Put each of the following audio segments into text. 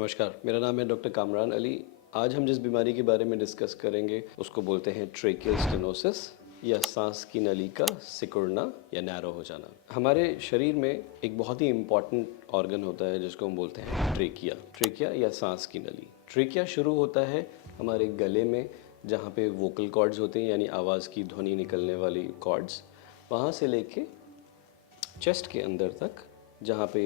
नमस्कार, मेरा नाम है डॉक्टर कामरान अली। आज हम जिस बीमारी के बारे में डिस्कस करेंगे उसको बोलते हैं ट्रेकियल स्टेनोसिस या सांस की नली का सिकुड़ना या नैरो हो जाना। हमारे शरीर में एक बहुत ही इम्पॉर्टेंट ऑर्गन होता है जिसको हम बोलते हैं ट्रेकिया या सांस की नली। ट्रेकिया शुरू होता है हमारे गले में, जहाँ पे वोकल कॉर्ड्स होते हैं यानी आवाज़ की ध्वनि निकलने वाली कॉर्ड्स, वहाँ से लेके चेस्ट के अंदर तक, जहाँ पे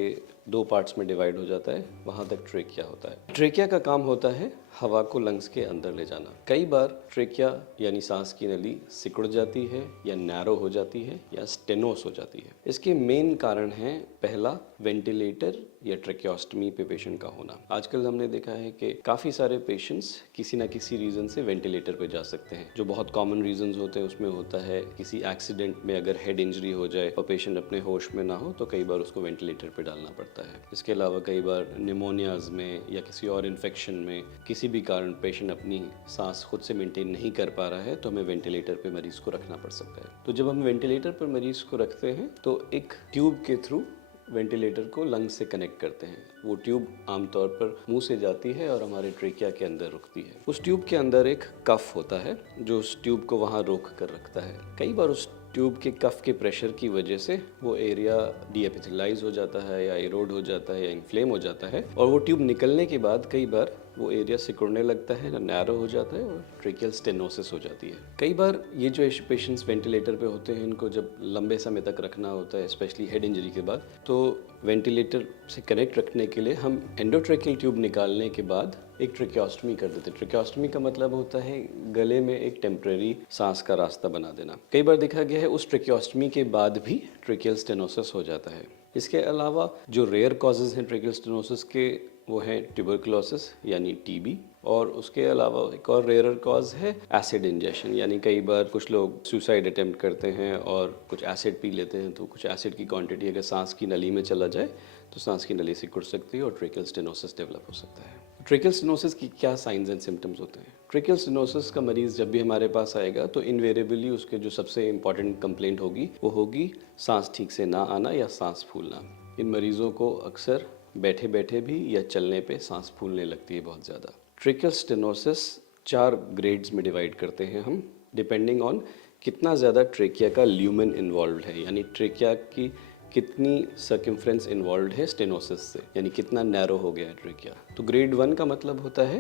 दो पार्ट्स में डिवाइड हो जाता है, वहाँ तक ट्रेकिया होता है। ट्रेकिया का काम होता है हवा को लंग्स के अंदर ले जाना। कई बार ट्रेकिया यानी सांस की नली सिकुड़ जाती है या नैरो हो जाती है या स्टेनोस हो जाती है। इसके मेन कारण हैं, पहला वेंटिलेटर या ट्रेकियोस्टमी पे पेशेंट का होना। आजकल हमने देखा है कि काफ़ी सारे पेशेंट्स किसी ना किसी रीज़न से वेंटिलेटर पे जा सकते हैं। जो बहुत कॉमन रीजंस होते हैं उसमें होता है किसी एक्सीडेंट में अगर हेड इंजरी हो जाए और पेशेंट अपने होश में ना हो तो कई बार उसको वेंटिलेटर पे डालना पड़ता है। इसके अलावा कई बार निमोनियाज में या किसी और इन्फेक्शन में किसी भी कारण पेशेंट अपनी सांस खुद से मेंटेन नहीं कर पा रहा है तो हमें वेंटिलेटर पे मरीज को रखना पड़ सकता है। तो जब हम वेंटिलेटर पर मरीज को रखते हैं तो एक ट्यूब के थ्रू वेंटिलेटर को लंग्स से कनेक्ट करते हैं। वो ट्यूब आमतौर पर मुंह से जाती है और हमारे ट्रेकिया के अंदर रुकती है। उस ट्यूब के अंदर एक कफ होता है जो उस ट्यूब को वहाँ रोक कर रखता है। कई बार उस ट्यूब के कफ के प्रेशर की वजह से वो एरिया डीएपिथेलाइज हो जाता है या इरोड हो जाता है या इन्फ्लेम हो जाता है, और वो ट्यूब निकलने के बाद कई बार वो एरिया सिकुड़ने लगता है, नैरो हो जाता है और ट्रेकियल स्टेनोसिस हो जाती है। कई बार ये जो पेशेंट्स वेंटिलेटर पे होते हैं, इनको जब लंबे समय तक रखना होता है, स्पेशली हेड इंजरी के बाद, तो वेंटिलेटर से कनेक्ट रखने के लिए हम एंडोट्रेकियल ट्यूब निकालने के बाद एक ट्रेकियोस्टमी कर देते हैं। ट्रेकियोस्टमी का मतलब होता है गले में एक टेम्परेरी सांस का रास्ता बना देना। कई बार देखा गया है उस ट्रेकियोस्टमी के बाद भी ट्रेकियल स्टेनोसिस हो जाता है। इसके अलावा जो रेयर कॉजेज़ हैं ट्रेकियल स्टेनोसिस के, वो है ट्यूबरकुलोसिस यानी टीबी, और उसके अलावा एक और रेयर कॉज है एसिड इंजेक्शन, यानी कई बार कुछ लोग सुसाइड अटेम्प्ट करते हैं और कुछ एसिड पी लेते हैं, तो कुछ एसिड की क्वांटिटी अगर सांस की नली में चला जाए तो सांस की नली सिकुड़ सकती है और ट्रेकियल स्टेनोसिस डेवलप हो सकता है। ट्रेकियल स्टेनोसिस की क्या साइंस एंड सिम्टम्स होते हैं? ट्रेकियल स्टेनोसिस का मरीज़ जब भी हमारे पास आएगा तो इनवेरेबली उसके जो सबसे इंपॉर्टेंट कंप्लेंट होगी वो होगी सांस ठीक से ना आना या सांस फूलना। इन मरीज़ों को अक्सर बैठे बैठे भी या चलने पे सांस फूलने लगती है बहुत ज़्यादा। ट्रेकियल स्टेनोसिस 4 ग्रेड्स में डिवाइड करते हैं हम, डिपेंडिंग ऑन कितना ज़्यादा ट्रेकिया का ल्यूमेन इन्वॉल्व है, यानी ट्रेकिया की कितनी सर्कमफ्रेंस इन्वॉल्व है स्टेनोसिस से, यानी कितना नैरो हो गया है ट्रेकिया। तो ग्रेड 1 का मतलब होता है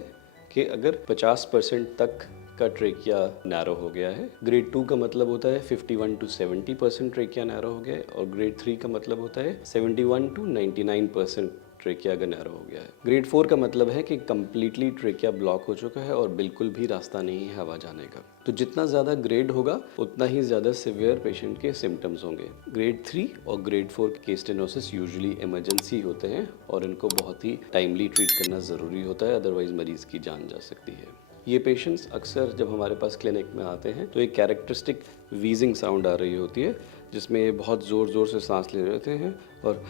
कि अगर 50% तक का ट्रेकिया नैरो हो गया है। ग्रेड 2 का मतलब होता है 51 to 70% ट्रेकिया नैरो हो गया है, और ग्रेड 3 का मतलब होता है 71 to 99% ट्रेकिया अगर नैरो हो गया है। ग्रेड 4 का मतलब है कि कम्प्लीटली ट्रेकिया ब्लॉक हो चुका है और बिल्कुल भी रास्ता नहीं है हवा जाने का। तो जितना ज़्यादा ग्रेड होगा उतना ही ज़्यादा सिवियर पेशेंट के सिम्टम्स होंगे। ग्रेड 3 और ग्रेड 4 के स्टेनोसिस यूजुअली इमरजेंसी होते हैं और इनको बहुत ही टाइमली ट्रीट करना ज़रूरी होता है, अदरवाइज मरीज़ की जान जा सकती है। ये पेशेंट्स अक्सर जब हमारे पास क्लिनिक में आते हैं तो एक कैरेक्टरिस्टिक वीजिंग साउंड आ रही होती है, जिसमें बहुत ज़ोर ज़ोर से सांस ले रहे हैं और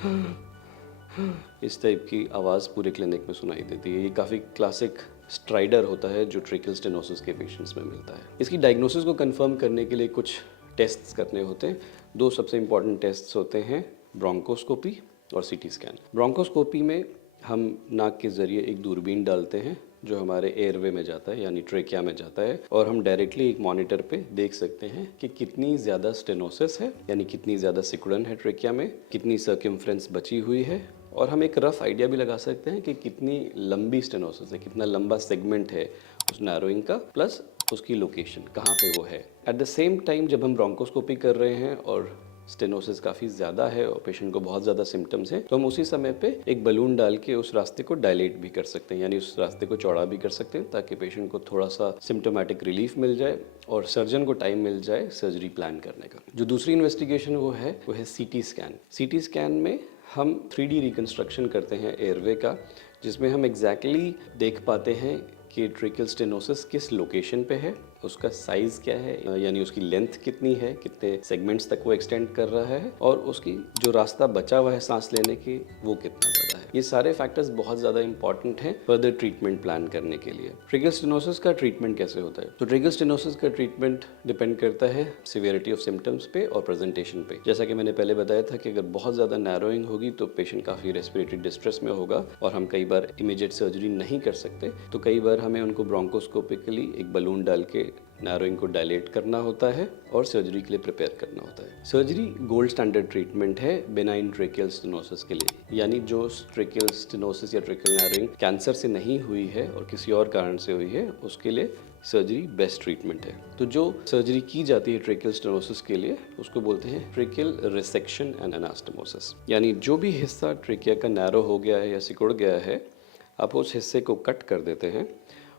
इस टाइप की आवाज़ पूरे क्लिनिक में सुनाई देती है। ये काफ़ी क्लासिक स्ट्राइडर होता है जो ट्रेकियल स्टेनोसिस के पेशेंट्स में मिलता है। इसकी डायग्नोसिस को कंफर्म करने के लिए कुछ टेस्ट्स करने होते हैं। 2 सबसे इंपॉर्टेंट टेस्ट्स होते हैं, ब्रोंकोस्कोपी और सीटी स्कैन। ब्रोंकोस्कोपी में हम नाक के ज़रिए एक दूरबीन डालते हैं जो हमारे एयरवे में जाता है यानी ट्रेकिया में जाता है, और हम डायरेक्टली एक मॉनिटर पे देख सकते हैं कि कितनी ज़्यादा स्टेनोसिस है, यानी कितनी ज़्यादा सिकुड़न है ट्रेकिया में, कितनी सर्कमफ्रेंस बची हुई है, और हम एक रफ आइडिया भी लगा सकते हैं कि कितनी लंबी स्टेनोसिस है, कितना लंबा सेगमेंट है उस नैरोइंग का, प्लस उसकी लोकेशन कहाँ पे वो है। एट द सेम टाइम जब हम ब्रोंकोस्कोपी कर रहे हैं और स्टेनोसिस काफ़ी ज़्यादा है और पेशेंट को बहुत ज़्यादा सिम्टम्स हैं, तो हम उसी समय पे एक बलून डाल के उस रास्ते को डायलेट भी कर सकते हैं, यानी उस रास्ते को चौड़ा भी कर सकते हैं, ताकि पेशेंट को थोड़ा सा सिम्टोमेटिक रिलीफ मिल जाए और सर्जन को टाइम मिल जाए सर्जरी प्लान करने का। जो दूसरी इन्वेस्टिगेशन वो है सीटी स्कैन। सीटी स्कैन में हम 3D रिकन्स्ट्रक्शन करते हैं एयरवे का, जिसमें हम एग्जैक्टली देख पाते हैं कि ट्रेकियल स्टेनोसिस किस लोकेशन पे है, उसका साइज़ क्या है, यानी उसकी लेंथ कितनी है, कितने सेगमेंट्स तक वो एक्सटेंड कर रहा है, और उसकी जो रास्ता बचा हुआ है सांस लेने की वो कितना ज़्यादा है। ये सारे फैक्टर्स बहुत ज़्यादा इंपॉर्टेंट हैं फर्दर ट्रीटमेंट प्लान करने के लिए। ट्रेकियल स्टेनोसिस का ट्रीटमेंट कैसे होता है? तो ट्रेकियल स्टेनोसिस का ट्रीटमेंट डिपेंड करता है सिवियरिटी ऑफ सिम्टम्स पे और प्रेजेंटेशन पे। जैसा कि मैंने पहले बताया था कि अगर बहुत ज़्यादा नैरोइंग होगी तो पेशेंट काफ़ी रेस्पिरेटरी डिस्ट्रेस में होगा और हम कई बार इमीडिएट सर्जरी नहीं कर सकते, तो कई बार हमें उनको ब्रोंकोस्कोपिकली एक बलून डाल के नैरोइंग को डायलेट करना होता है और सर्जरी के लिए प्रिपेयर करना होता है। सर्जरी गोल्ड स्टैंडर्ड ट्रीटमेंट है बेनाइन ट्रेकियल स्टेनोसिस के लिए, यानी जो ट्रेकियल स्टेनोसिस या ट्रेकियल नैरोइंग कैंसर से नहीं हुई है और किसी और कारण से हुई है, उसके लिए सर्जरी बेस्ट ट्रीटमेंट है। तो जो सर्जरी की जाती है ट्रेकियल स्टेनोसिस के लिए उसको बोलते हैं ट्रेकियल रिसेक्शन एंड एनास्टोमोसिस, यानी जो भी हिस्सा ट्रेकिया का नैरो हो गया है या सिकुड़ गया है, आप उस हिस्से को कट कर देते हैं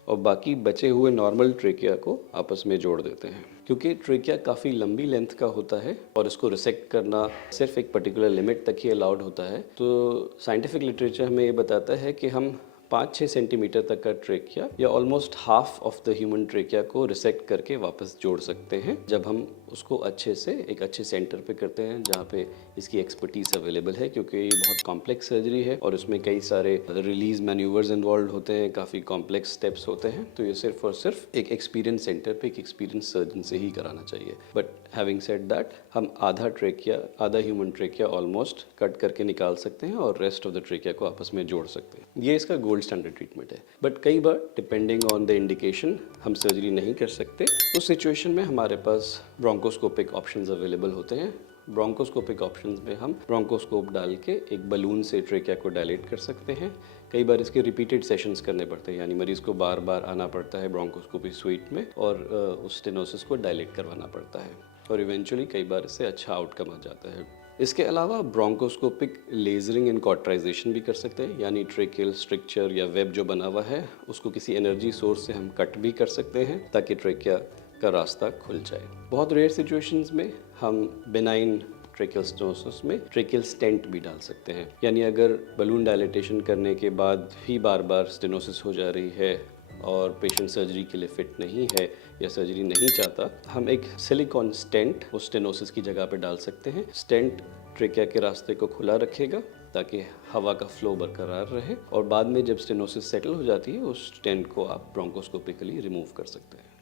और बाकी बचे हुए नॉर्मल ट्रेकिया को आपस में जोड़ देते हैं। क्योंकि ट्रेकिया काफ़ी लंबी लेंथ का होता है और इसको रिसेक्ट करना सिर्फ एक पर्टिकुलर लिमिट तक ही अलाउड होता है, तो साइंटिफिक लिटरेचर हमें ये बताता है कि हम 5-6 सेंटीमीटर तक का ट्रेकिया या almost half of the human trachea को रिसेक्ट करके वापस जोड़ सकते हैं, जब हम उसको अच्छे से एक अच्छे सेंटर पे करते हैं जहाँ पे इसकी एक्सपर्टीज अवेलेबल है। क्योंकि ये बहुत कॉम्प्लेक्स सर्जरी है और उसमें कई सारे रिलीज मैन्यूवर्स इन्वॉल्व होते हैं, काफ़ी कॉम्प्लेक्स स्टेप्स होते हैं, तो ये सिर्फ और सिर्फ एक एक्सपीरियंस सेंटर पे एक एक्सपीरियंस सर्जन से ही कराना चाहिए। बट हैविंग सेड दैट, हम आधा ट्रेकिया, आधा ह्यूमन ट्रेकिया ऑलमोस्ट कट करके निकाल सकते हैं और रेस्ट ऑफ द ट्रेकिया को आपस में जोड़ सकते हैं। ये इसका गोल्ड स्टैंडर्ड ट्रीटमेंट है। बट कई बार डिपेंडिंग ऑन द इंडिकेशन हम सर्जरी नहीं कर सकते। उस सिचुएशन में हमारे पास ब्रोंकोस्कोपिक ऑप्शंस अवेलेबल होते हैं। ब्रोंकोस्कोपिक ऑप्शंस में हम ब्रोंकोस्कोप डाल के एक बलून से ट्रेकिया को डायलेट कर सकते हैं। कई बार इसके रिपीटेड सेशंस करने पड़ते हैं, यानी मरीज़ को बार बार आना पड़ता है ब्रोंकोस्कोपी सुइट में और उस स्टेनोसिस को डायलेट करवाना पड़ता है और इवेंचुअली कई बार इससे अच्छा आउटकम आ जाता है। इसके अलावा ब्रोंकोस्कोपिक लेजरिंग एंड कॉटराइजेशन भी कर सकते हैं, यानी ट्रेकियल स्ट्रक्चर या वेब जो बना हुआ है उसको किसी एनर्जी सोर्स से हम कट भी कर सकते हैं ताकि ट्रेकिया का रास्ता खुल जाए। बहुत रेयर सिचुएशंस में हम बेनाइन ट्रेकियल स्टेनोसिस में ट्रेकियल स्टेंट भी डाल सकते हैं, यानी अगर बलून डायलेटेशन करने के बाद भी बार बार स्टेनोसिस हो जा रही है और पेशेंट सर्जरी के लिए फिट नहीं है या सर्जरी नहीं चाहता, हम एक सिलिकॉन स्टेंट उस स्टेनोसिस की जगह पे डाल सकते हैं। स्टेंट ट्रेकिया के रास्ते को खुला रखेगा ताकि हवा का फ्लो बरकरार रहे और बाद में जब स्टेनोसिस सेटल हो जाती है उस स्टेंट को आप ब्रोंकोस्कोपिकली रिमूव कर सकते हैं।